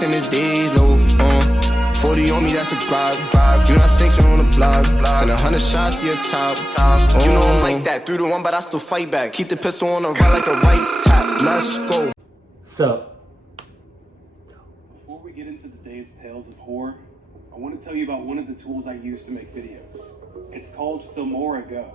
This ain't his days, no. 40 on me, that's a bribe. You not sanction on the block. Send 100 shots to your top. You know I'm like that. 3 to 1, but I still fight back. Keep the pistol on the right like a right tap. Let's go. So, before we get into today's tales of horror, I want to tell you about one of the tools I use to make videos. It's called Filmora Go,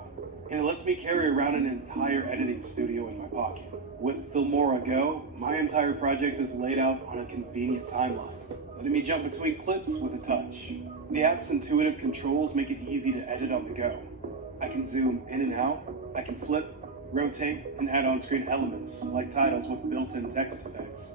and it lets me carry around an entire editing studio in my pocket. With Filmora Go, my entire project is laid out on a convenient timeline, letting me jump between clips with a touch. The app's intuitive controls make it easy to edit on the go. I can zoom in and out, I can flip, rotate, and add on-screen elements like titles with built-in text effects.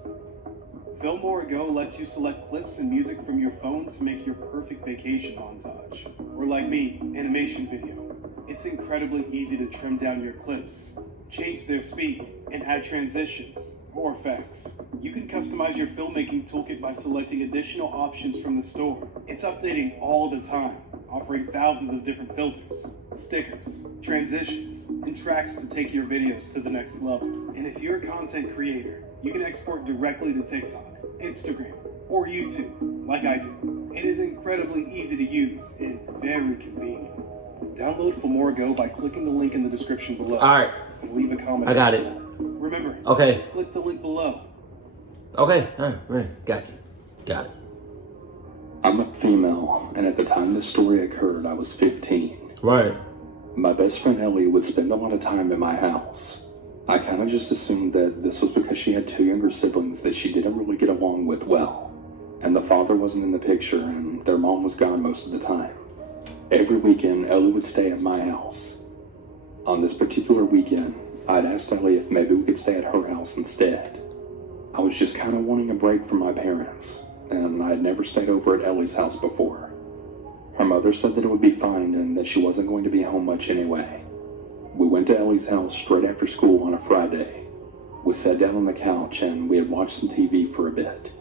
Filmora Go lets you select clips and music from your phone to make your perfect vacation montage. Or like me, animation video. It's incredibly easy to trim down your clips, change their speed, and add transitions or effects. You can customize your filmmaking toolkit by selecting additional options from the store. It's updating all the time, offering thousands of different filters, stickers, transitions, and tracks to take your videos to the next level. And if you're a content creator, you can export directly to TikTok, Instagram, or YouTube, like I do. It is incredibly easy to use and very convenient. Download Filmora Go by clicking the link in the description below. all right. And leave a comment. I got it. Remember, Okay. click the link below. Okay. All right. Got you. Got it. I'm a female, and at the time this story occurred, I was 15. Right. My best friend Ellie would spend a lot of time in my house. I kind of just assumed that this was because she had 2 younger siblings that she didn't really get along with well. And the father wasn't in the picture, and their mom was gone most of the time. Every weekend, Ellie would stay at my house. On this particular weekend, I'd asked Ellie if maybe we could stay at her house instead. I was just kind of wanting a break from my parents, and I had never stayed over at Ellie's house before. Her mother said that it would be fine and that she wasn't going to be home much anyway. We went to Ellie's house straight after school on a Friday. We sat down on the couch and we had watched some TV for a bit.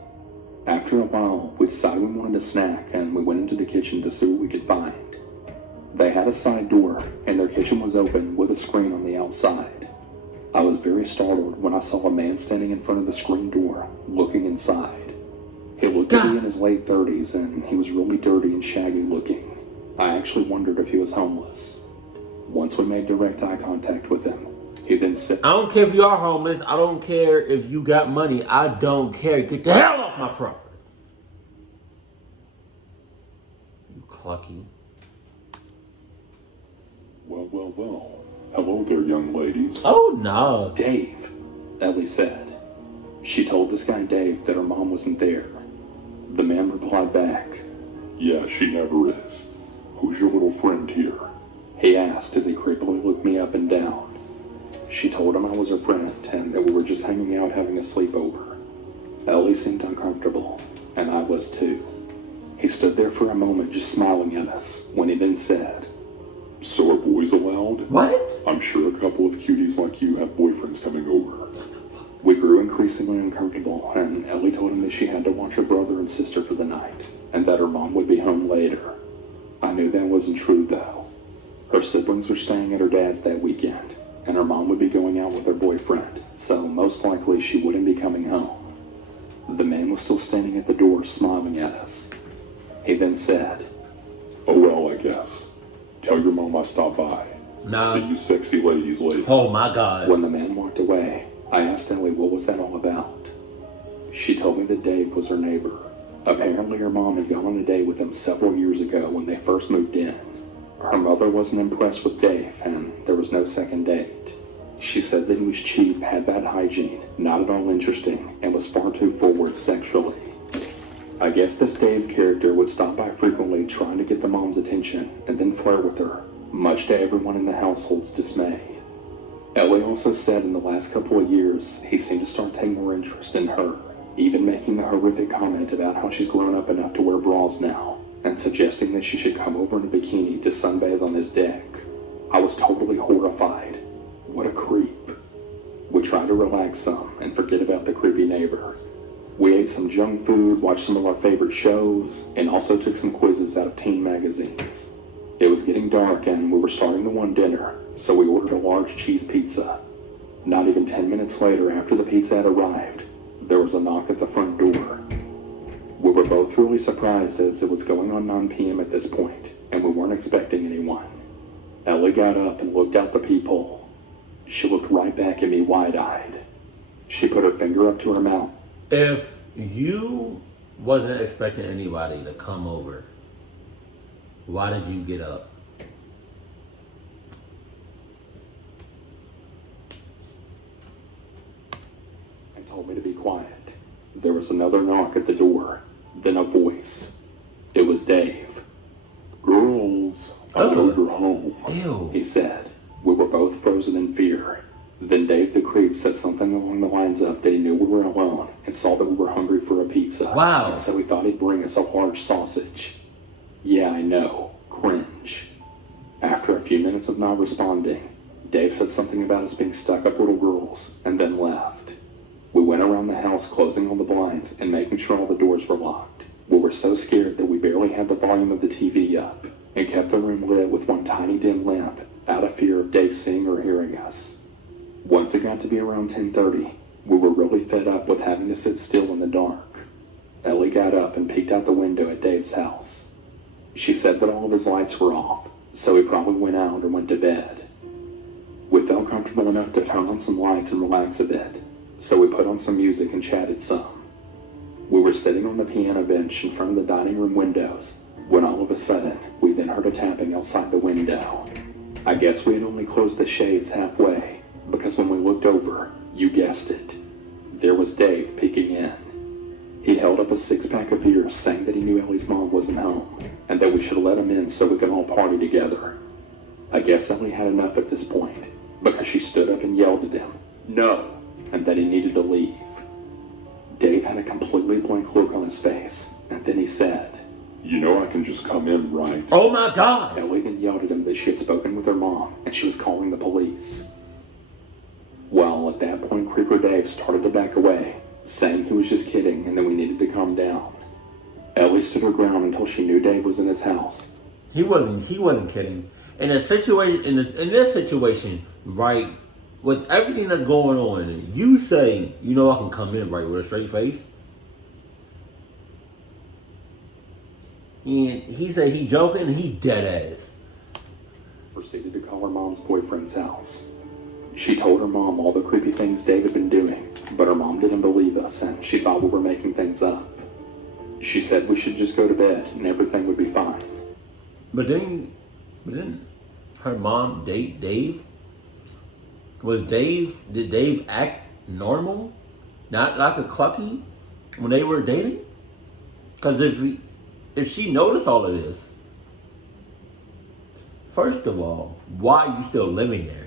After a while, we decided we wanted a snack and we went into the kitchen to see what we could find. They had a side door and their kitchen was open with a screen on the outside. I was very startled when I saw a man standing in front of the screen door, looking inside. He looked to be in his late 30s and he was really dirty and shaggy looking. I actually wondered if he was homeless. Once we made direct eye contact with him, he then said, I don't care if you are homeless. I don't care if you got money. I don't care. Get the hell off my property. You clucky. Well. Hello there, young ladies. Oh, no. Dave, Ellie said. She told this guy Dave that her mom wasn't there. The man replied back, Yeah, she never is. Who's your little friend here? he asked as he creepily looked me up and down. She told him I was her friend and that we were just hanging out having a sleepover. Ellie seemed uncomfortable, and I was too. He stood there for a moment just smiling at us when he then said, So are boys allowed? What? I'm sure a couple of cuties like you have boyfriends coming over. We grew increasingly uncomfortable, and Ellie told him that she had to watch her brother and sister for the night, and that her mom would be home later. I knew that wasn't true, though. Her siblings were staying at her dad's that weekend, and her mom would be going out with her boyfriend, so most likely she wouldn't be coming home. The man was still standing at the door, smiling at us. He then said, Oh well, I guess. Tell your mom I stopped by. No. See you sexy ladies later. Oh, my God. When the man walked away, I asked Ellie what was that all about. She told me that Dave was her neighbor. Apparently her mom had gone on a date with him several years ago when they first moved in. Her mother wasn't impressed with Dave, and there was no second date. She said that he was cheap, had bad hygiene, not at all interesting, and was far too forward sexually. I guess this Dave character would stop by frequently trying to get the mom's attention and then flirt with her, much to everyone in the household's dismay. Ellie also said in the last couple of years he seemed to start taking more interest in her, even making the horrific comment about how she's grown up enough to wear bras now, and suggesting that she should come over in a bikini to sunbathe on his deck. I was totally horrified. What a creep. We tried to relax some and forget about the creepy neighbor. We ate some junk food, watched some of our favorite shows, and also took some quizzes out of teen magazines. It was getting dark and we were starting to want dinner, so we ordered a large cheese pizza. Not even 10 minutes later, after the pizza had arrived, there was a knock at the front door. both really surprised as it was going on 9 p.m. at this point, and we weren't expecting anyone. Ellie got up and looked out the peephole. She looked right back at me wide-eyed. She put her finger up to her mouth. If you wasn't expecting anybody to come over, why did you get up? And told me to be quiet. There was another knock at the door, then a voice. It was Dave. Girls, I know you're home. Ew. He said. We were both frozen in fear. Then Dave the creep said something along the lines of that he knew we were alone and saw that we were hungry for a pizza. Wow. And so he thought he'd bring us a large sausage. Yeah, I know. Cringe. After a few minutes of not responding, Dave said something about us being stuck-up little girls and then left. We went around the house closing all the blinds and making sure all the doors were locked. We were so scared that we barely had the volume of the TV up and kept the room lit with one tiny dim lamp out of fear of Dave seeing or hearing us. Once it got to be around 10:30, we were really fed up with having to sit still in the dark. Ellie got up and peeked out the window at Dave's house. She said that all of his lights were off, so he probably went out or went to bed. We felt comfortable enough to turn on some lights and relax a bit, so we put on some music and chatted some. We were sitting on the piano bench in front of the dining room windows when all of a sudden we then heard a tapping outside the window. I guess we had only closed the shades halfway, because when we looked over, you guessed it, there was Dave peeking in. He held up a 6-pack of beer saying that he knew Ellie's mom wasn't home and that we should let him in so we could all party together. I guess Ellie had enough at this point because she stood up and yelled at him, no, and that he needed to leave. Dave had a completely blank look on his face, and then he said, You know I can just come in, right? Oh my God! Ellie then yelled at him that she had spoken with her mom and she was calling the police. Well, at that point, Creeper Dave started to back away, saying he was just kidding and that we needed to calm down. Ellie stood her ground until she knew Dave was in his house. He wasn't kidding. In a situation, in this situation, right, with everything that's going on, you say, you know, I can come in, right, with a straight face. And he said he joking, and he dead ass. Proceeded to call her mom's boyfriend's house. She told her mom all the creepy things Dave had been doing, but her mom didn't believe us and she thought we were making things up. She said we should just go to bed and everything would be fine. But didn't her mom date Dave? Did Dave act normal? Not like a clucky when they were dating? Because if she noticed all of this, first of all, why are you still living there?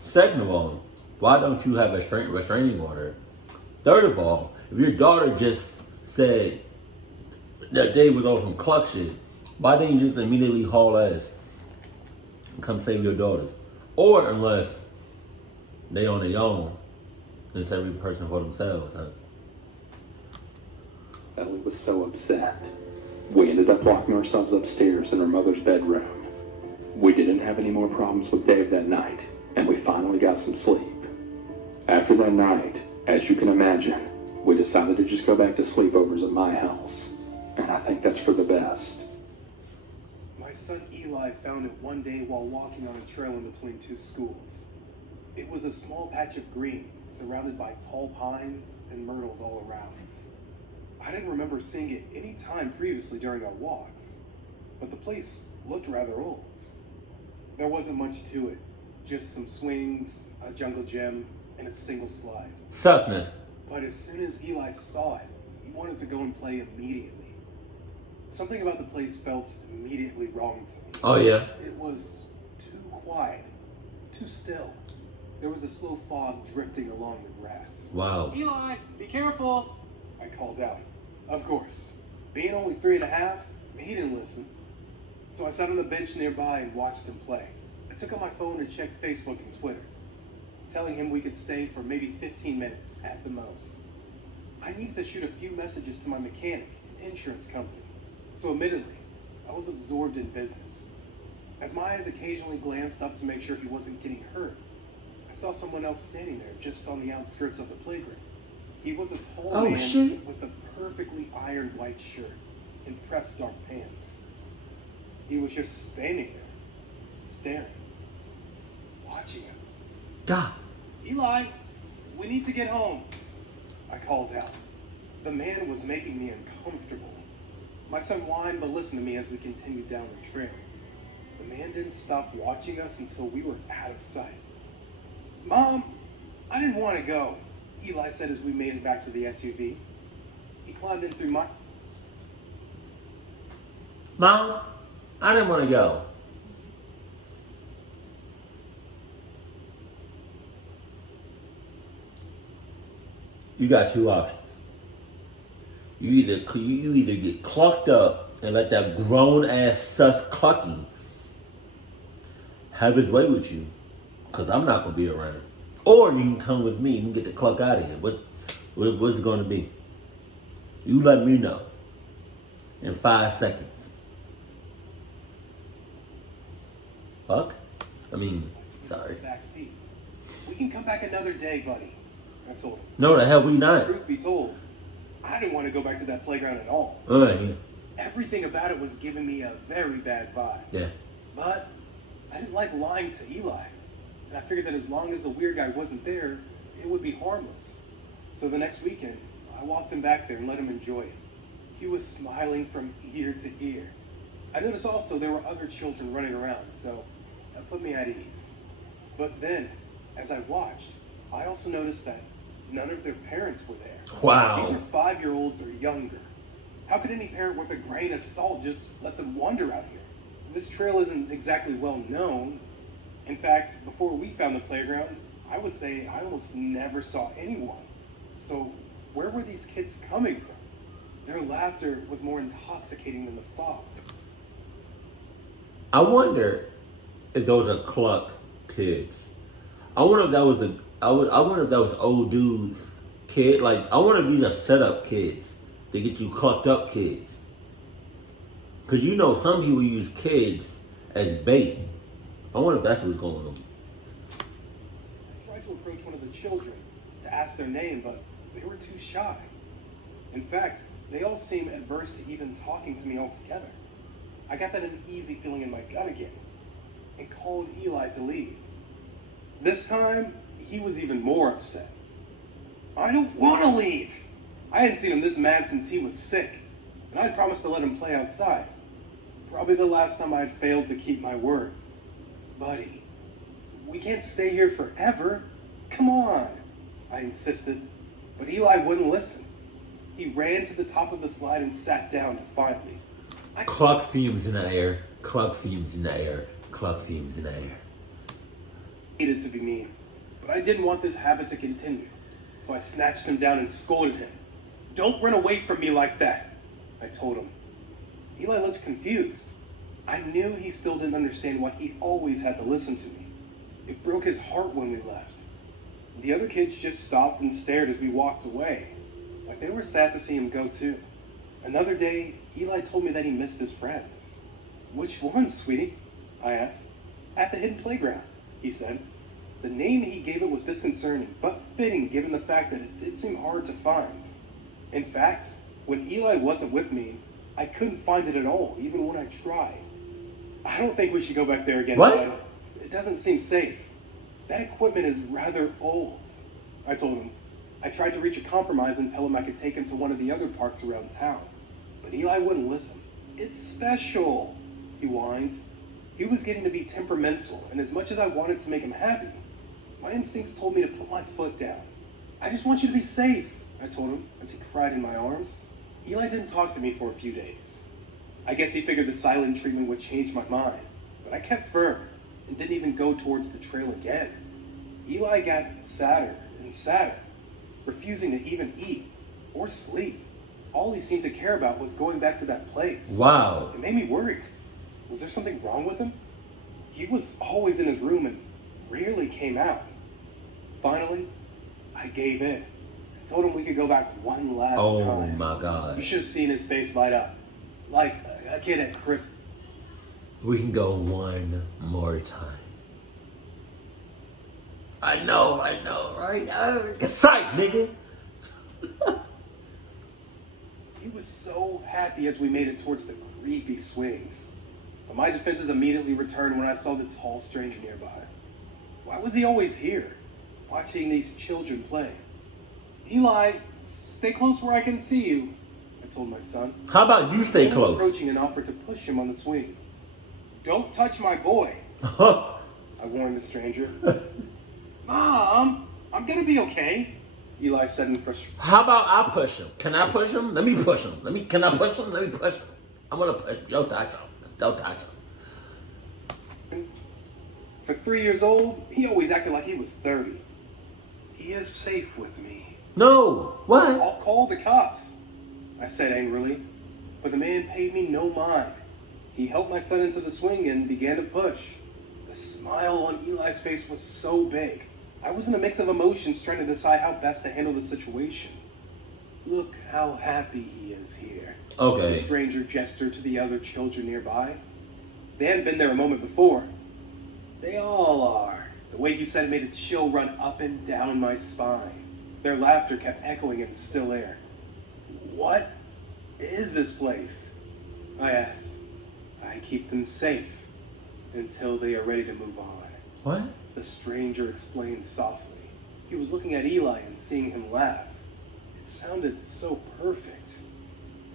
Second of all, why don't you have a restraining order? Third of all, if your daughter just said that Dave was on some cluck shit, why didn't you just immediately haul ass and come save your daughters? Or unless they on their own, it's every person for themselves, huh? Ellie was so upset. We ended up locking ourselves upstairs in her mother's bedroom. We didn't have any more problems with Dave that night, and we finally got some sleep. After that night, as you can imagine, we decided to just go back to sleepovers at my house, and I think that's for the best. My son Eli found it one day while walking on a trail in between two schools. It was a small patch of green, surrounded by tall pines and myrtles all around. I didn't remember seeing it any time previously during our walks, but the place looked rather old. There wasn't much to it, just some swings, a jungle gym, and a single slide. Softness. But as soon as Eli saw it, he wanted to go and play immediately. Something about the place felt immediately wrong to me. Oh yeah. It was too quiet, too still. There was a slow fog drifting along the grass. Wow. Eli, be careful! I called out. Of course. Being only 3.5, he didn't listen. So I sat on the bench nearby and watched him play. I took out my phone and checked Facebook and Twitter, telling him we could stay for maybe 15 minutes at the most. I needed to shoot a few messages to my mechanic and insurance company. So admittedly, I was absorbed in business. As my eyes occasionally glanced up to make sure he wasn't getting hurt, I saw someone else standing there just on the outskirts of the playground. He was a tall man with a perfectly iron white shirt and pressed dark pants. He was just standing there, staring, watching us. God. Eli, we need to get home, I called out. The man was making me uncomfortable. My son whined but listened to me as we continued down the trail. The man didn't stop watching us until we were out of sight. Mom, I didn't want to go, Eli said as we made it back to the SUV. He climbed in through my... Mom, I didn't want to go. You got two options. You either get clucked up and let that grown ass sus clucky have his way with you, cause I'm not gonna be around. Or you can come with me and get the cluck out of here. What's it gonna be? You let me know in 5 seconds. Fuck. I mean, sorry. Back seat. We can come back another day, buddy, I told him. No, the hell we not. Truth be told, I didn't want to go back to that playground at all. Yeah. Everything about it was giving me a very bad vibe. Yeah. But I didn't like lying to Eli. And I figured that as long as the weird guy wasn't there, it would be harmless. So the next weekend, I walked him back there and let him enjoy it. He was smiling from ear to ear. I noticed also there were other children running around, so that put me at ease. But then, as I watched, I also noticed that none of their parents were there. Wow. These are 5-year-olds or younger. How could any parent with a grain of salt just let them wander out here? This trail isn't exactly well known. In fact, before we found the playground, I would say I almost never saw anyone. So where were these kids coming from? Their laughter was more intoxicating than the fog. I wonder if those are cluck kids. I wonder if that was I wonder if that was old dude's kid. Like, I wonder if these are setup kids. They get you clucked up kids. Cause you know some people use kids as bait. I wonder if that's what's going on. I tried to approach one of the children to ask their name, but they were too shy. In fact, they all seemed adverse to even talking to me altogether. I got that uneasy feeling in my gut again and called Eli to leave. This time, he was even more upset. I don't want to leave. I hadn't seen him this mad since he was sick, and I'd promised to let him play outside. Probably the last time I'd failed to keep my word. Buddy, we can't stay here forever. Come on, I insisted, but Eli wouldn't listen. He ran to the top of the slide and sat down defiantly. Cluck fumes in the air. Cluck fumes in the air. Cluck fumes in the air. Hated to be mean, but I didn't want this habit to continue, so I snatched him down and scolded him. Don't run away from me like that, I told him. Eli looked confused. I knew he still didn't understand why he always had to listen to me. It broke his heart when we left. The other kids just stopped and stared as we walked away, like they were sad to see him go too. Another day, Eli told me that he missed his friends. Which ones, sweetie? I asked. At the hidden playground, he said. The name he gave it was disconcerting, but fitting given the fact that it did seem hard to find. In fact, when Eli wasn't with me, I couldn't find it at all, even when I tried. I don't think we should go back there again, What? Bud. It doesn't seem safe. That equipment is rather old, I told him. I tried to reach a compromise and tell him I could take him to one of the other parks around town. But Eli wouldn't listen. It's special, he whined. He was getting to be temperamental, and as much as I wanted to make him happy, my instincts told me to put my foot down. I just want you to be safe, I told him as he cried in my arms. Eli didn't talk to me for a few days. I guess he figured the silent treatment would change my mind, but I kept firm and didn't even go towards the trail again. Eli got sadder and sadder, refusing to even eat or sleep. All he seemed to care about was going back to that place. Wow. It made me worried. Was there something wrong with him? He was always in his room and rarely came out. Finally, I gave in. I told him we could go back one last time. Oh my You God. should have seen his face light up. Like a kid at Christmas. We can go one more time. I know, right? Psych, nigga. He was so happy as we made it towards the creepy swings. But my defenses immediately returned when I saw the tall stranger nearby. Why was he always here, watching these children play? Eli, stay close where I can see you, I told my son. How about you stay I was close? approaching and offered to push him on the swing. Don't touch my boy, I warned the stranger. Mom, I'm gonna be okay, Eli said in frustration. How about I push him? Can I push him? Let me push him. Can I push him? Let me push him. I'm gonna push him. Don't touch him. Don't touch him. For 3 years old, he always acted like he was 30. He is safe with me. No. What? I'll call the cops, I said angrily. But the man paid me no mind. He helped my son into the swing and began to push. The smile on Eli's face was so big. I was in a mix of emotions trying to decide how best to handle the situation. Look how happy he is here. Okay. The stranger gestured to the other children nearby. They hadn't been there a moment before. They all are. The way he said it made a chill run up and down my spine. Their laughter kept echoing in the still air. What is this place? I asked. I keep them safe until they are ready to move on. What? The stranger explained softly. He was looking at Eli and seeing him laugh. It sounded so perfect.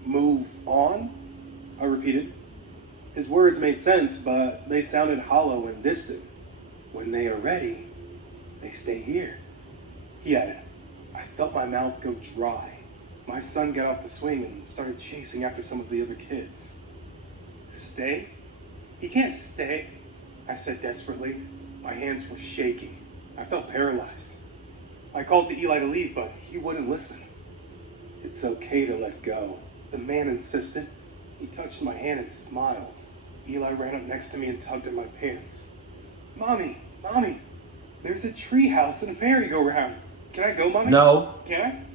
Move on? I repeated. His words made sense, but they sounded hollow and distant. When they are ready, they stay here. He added. I felt my mouth go dry. My son got off the swing and started chasing after some of the other kids. Stay? He can't stay, I said desperately. My hands were shaking. I felt paralyzed. I called to Eli to leave, but he wouldn't listen. It's okay to let go, the man insisted. He touched my hand and smiled. Eli ran up next to me and tugged at my pants. Mommy, there's a tree house and a merry-go-round. Can I go, Mommy? No. Can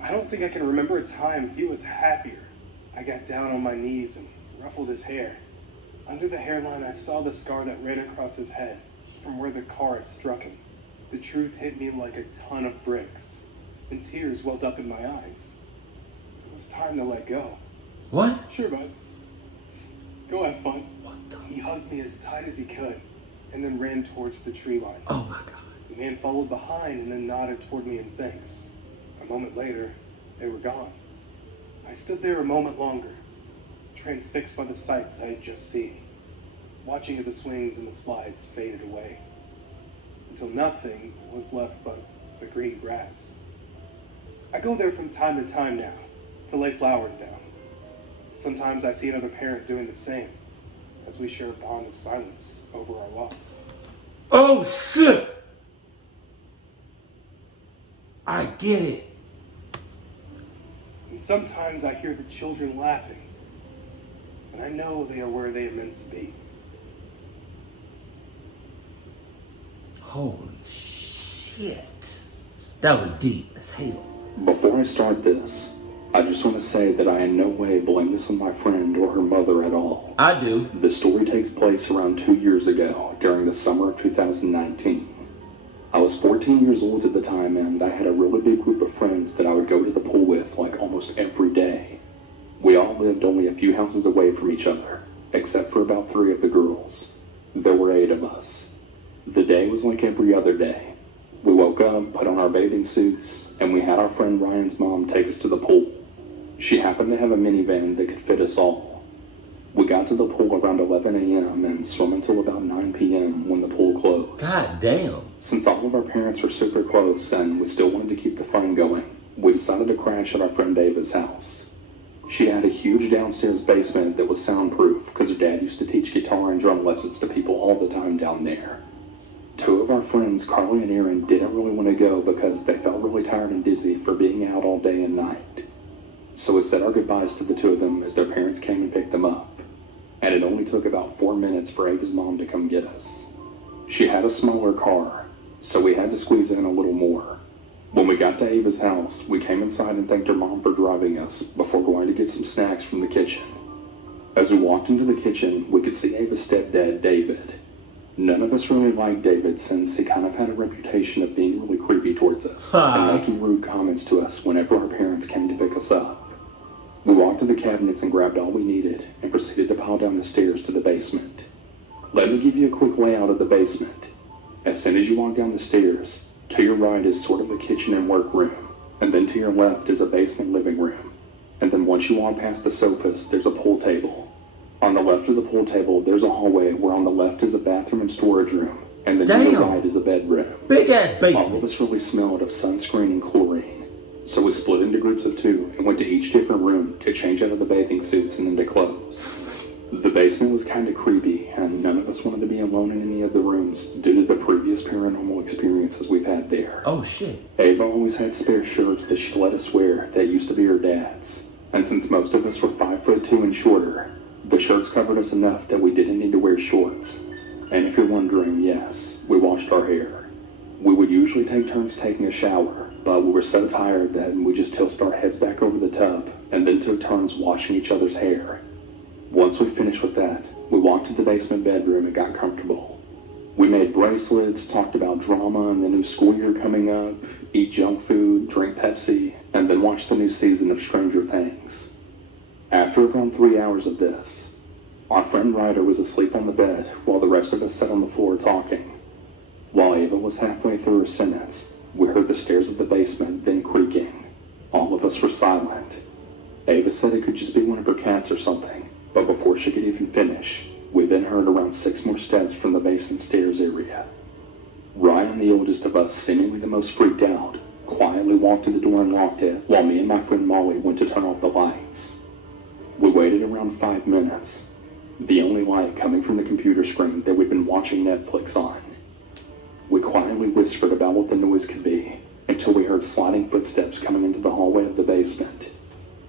I? I don't think I can remember a time he was happier. I got down on my knees and ruffled his hair. Under the hairline, I saw the scar that ran across his head from where the car had struck him. The truth hit me like a ton of bricks, and tears welled up in my eyes. It was time to let go. What? Sure, bud. Go have fun. What the? He hugged me as tight as he could, and then ran towards the tree line. Oh my God. The man followed behind and then nodded toward me in thanks. A moment later, they were gone. I stood there a moment longer, transfixed by the sights I had just seen, watching as the swings and the slides faded away, until nothing was left but the green grass. I go there from time to time now, to lay flowers down. Sometimes I see another parent doing the same, as we share a bond of silence over our loss. Oh shit! I get it. And sometimes I hear the children laughing, and I know they are where they are meant to be. Holy shit. That was deep as hell. Before I start this, I just want to say that I in no way blame this on my friend or her mother at all. I do. The story takes place around 2 years ago, during the summer of 2019. I was 14 years old at the time, and I had a really big group of friends that I would go to the pool with like almost every day. We all lived only a few houses away from each other, except for about 3 of the girls. There were 8 of us. The day was like every other day. We woke up, put on our bathing suits, and we had our friend Ryan's mom take us to the pool. She happened to have a minivan that could fit us all. We got to the pool around 11 a.m. and swam until about 9 p.m. when the pool closed. God damn. Since all of our parents were super close and we still wanted to keep the fun going, we decided to crash at our friend Ava's house. She had a huge downstairs basement that was soundproof because her dad used to teach guitar and drum lessons to people all the time down there. 2 of our friends, Carly and Aaron, didn't really want to go because they felt really tired and dizzy for being out all day and night. So we said our goodbyes to the 2 of them as their parents came and picked them up. And it only took about 4 minutes for Ava's mom to come get us. She had a smaller car, so we had to squeeze in a little more. When we got to Ava's house, we came inside and thanked her mom for driving us before going to get some snacks from the kitchen. As we walked into the kitchen, we could see Ava's stepdad, David. None of us really liked David since he kind of had a reputation of being really creepy towards us and making rude comments to us whenever our parents came to pick us up. We walked walked to the cabinets and grabbed all we needed and proceeded to pile down the stairs to the basement. Let me give you a quick layout of the basement. As soon as you walk down the stairs, to your right is sort of a kitchen and workroom, and then to your left is a basement living room. And then once you walk past the sofas, there's a pool table. On the left of the pool table, there's a hallway where on the left is a bathroom and storage room, and then to the right is a bedroom. Big ass basement. All of us really smelled of sunscreen and chlorine. So we split into groups of 2 and went to each different room to change out of the bathing suits and into clothes. The basement was kind of creepy, and none of us wanted to be alone in any of the rooms due to the previous paranormal experiences we've had there. Oh shit. Ava always had spare shirts that she let us wear that used to be her dad's. And since most of us were 5'2" and shorter, the shirts covered us enough that we didn't need to wear shorts. And if you're wondering, yes, we washed our hair. We would usually take turns taking a shower, but we were so tired that we just tilted our heads back over the tub and then took turns washing each other's hair. Once we finished with that, we walked to the basement bedroom and got comfortable. We made bracelets, talked about drama and the new school year coming up, eat junk food, drink Pepsi, and then watch the new season of Stranger Things. After around 3 hours of this, our friend Ryder was asleep on the bed while the rest of us sat on the floor talking. While Ava was halfway through her sentence, we heard the stairs of the basement then creaking. All of us were silent. Ava said it could just be one of her cats or something. But before she could even finish, we then heard around 6 more steps from the basement stairs area. Ryan, the oldest of us, seemingly the most freaked out, quietly walked to the door and locked it, while me and my friend Molly went to turn off the lights. We waited around 5 minutes, the only light coming from the computer screen that we'd been watching Netflix on. We quietly whispered about what the noise could be, until we heard sliding footsteps coming into the hallway of the basement.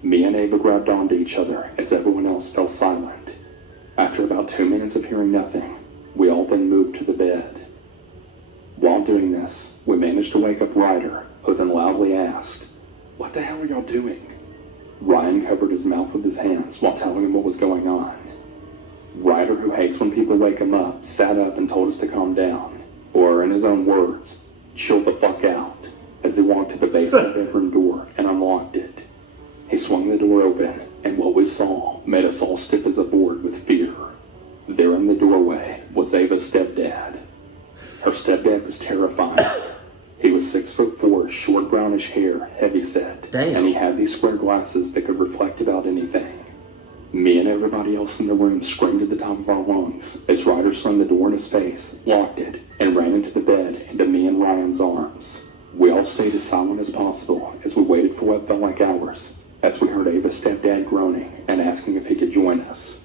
Me and Ava grabbed onto each other as everyone else fell silent. After about 2 minutes of hearing nothing, we all then moved to the bed. While doing this, we managed to wake up Ryder, who then loudly asked, "What the hell are y'all doing?" Ryan covered his mouth with his hands while telling him what was going on. Ryder, who hates when people wake him up, sat up and told us to calm down, or in his own words, chill the fuck out, as he walked to the basement bedroom door and unlocked it. He swung the door open, and what we saw made us all stiff as a board with fear. There in the doorway was Ava's stepdad. Her stepdad was terrifying. He was 6'4", short brownish hair, heavyset, and he had these square glasses that could reflect about anything. Me and everybody else in the room screamed at the top of our lungs as Ryder slammed the door in his face, locked it, and ran into the bed into me and Ryan's arms. We all stayed as silent as possible as we waited for what felt like hours, as we heard Ava's stepdad groaning and asking if he could join us.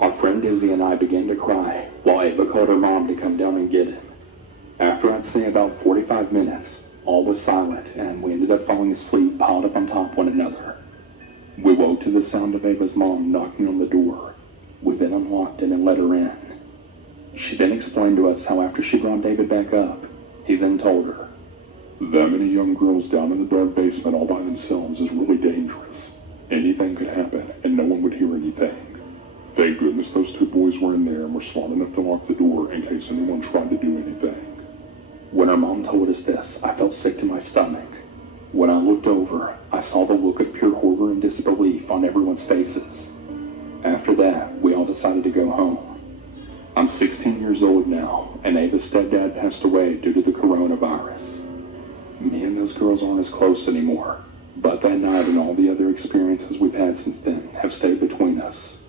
Our friend Izzy and I began to cry while Ava called her mom to come down and get him. After I'd say about 45 minutes, all was silent and we ended up falling asleep piled up on top of one another. We woke to the sound of Ava's mom knocking on the door. We then unlocked it and let her in. She then explained to us how after she brought David back up, he then told her, "That many young girls down in the dark basement all by themselves is really dangerous. Anything could happen, and no one would hear anything. Thank goodness those 2 boys were in there and were smart enough to lock the door in case anyone tried to do anything." When her mom told us this, I felt sick to my stomach. When I looked over, I saw the look of pure horror and disbelief on everyone's faces. After that, we all decided to go home. I'm 16 years old now, and Ava's stepdad passed away due to the coronavirus. Me and those girls aren't as close anymore, but that night and all the other experiences we've had since then have stayed between us,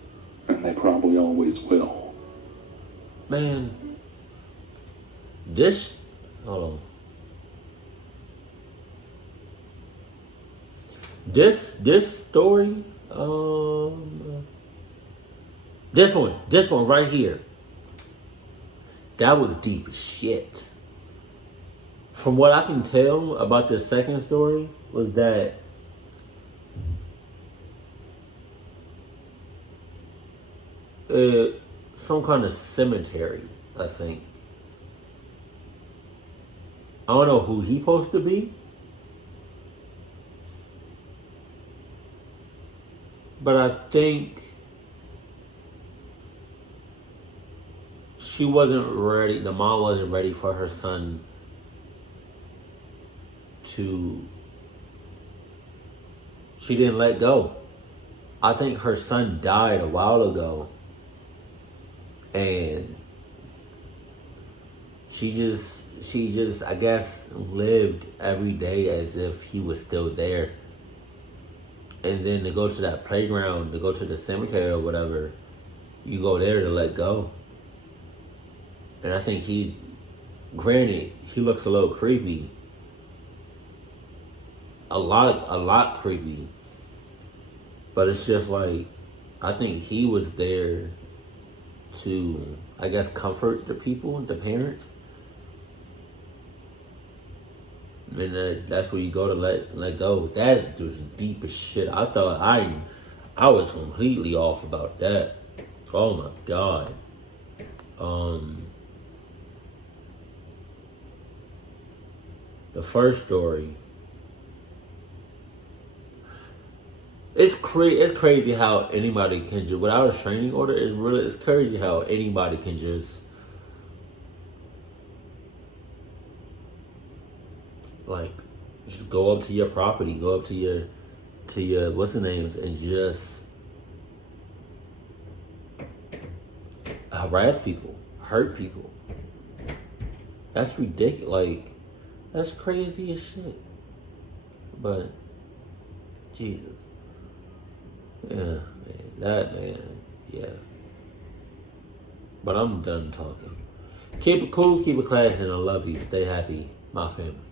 and they probably always will. Man, hold on. This story, this one right here, that was deep as shit. From what I can tell about the second story was that some kind of cemetery, I think. I don't know who he supposed to be, but I think she wasn't ready. The mom wasn't ready for her son to. She didn't let go. I think her son died a while ago, and she just I guess lived every day as if he was still there. And then to go to that playground, to go to the cemetery or whatever, you go there to let go. And I think granted, he looks a little creepy. A lot creepy. But it's just like, I think he was there to, I guess, comfort the people, the parents. And that's where you go to let go. That was deep as shit. I thought I was completely off about that. Oh my God. The first story. It's crazy how anybody can just, without a restraining order, it's crazy how anybody can just, like, just go up to your property, go up to your what's the names, and just harass people, hurt people. That's ridiculous. Like, that's crazy as shit. But Jesus. Yeah, man. Yeah. But I'm done talking. Keep it cool, keep it classy, and I love you. Stay happy, my family.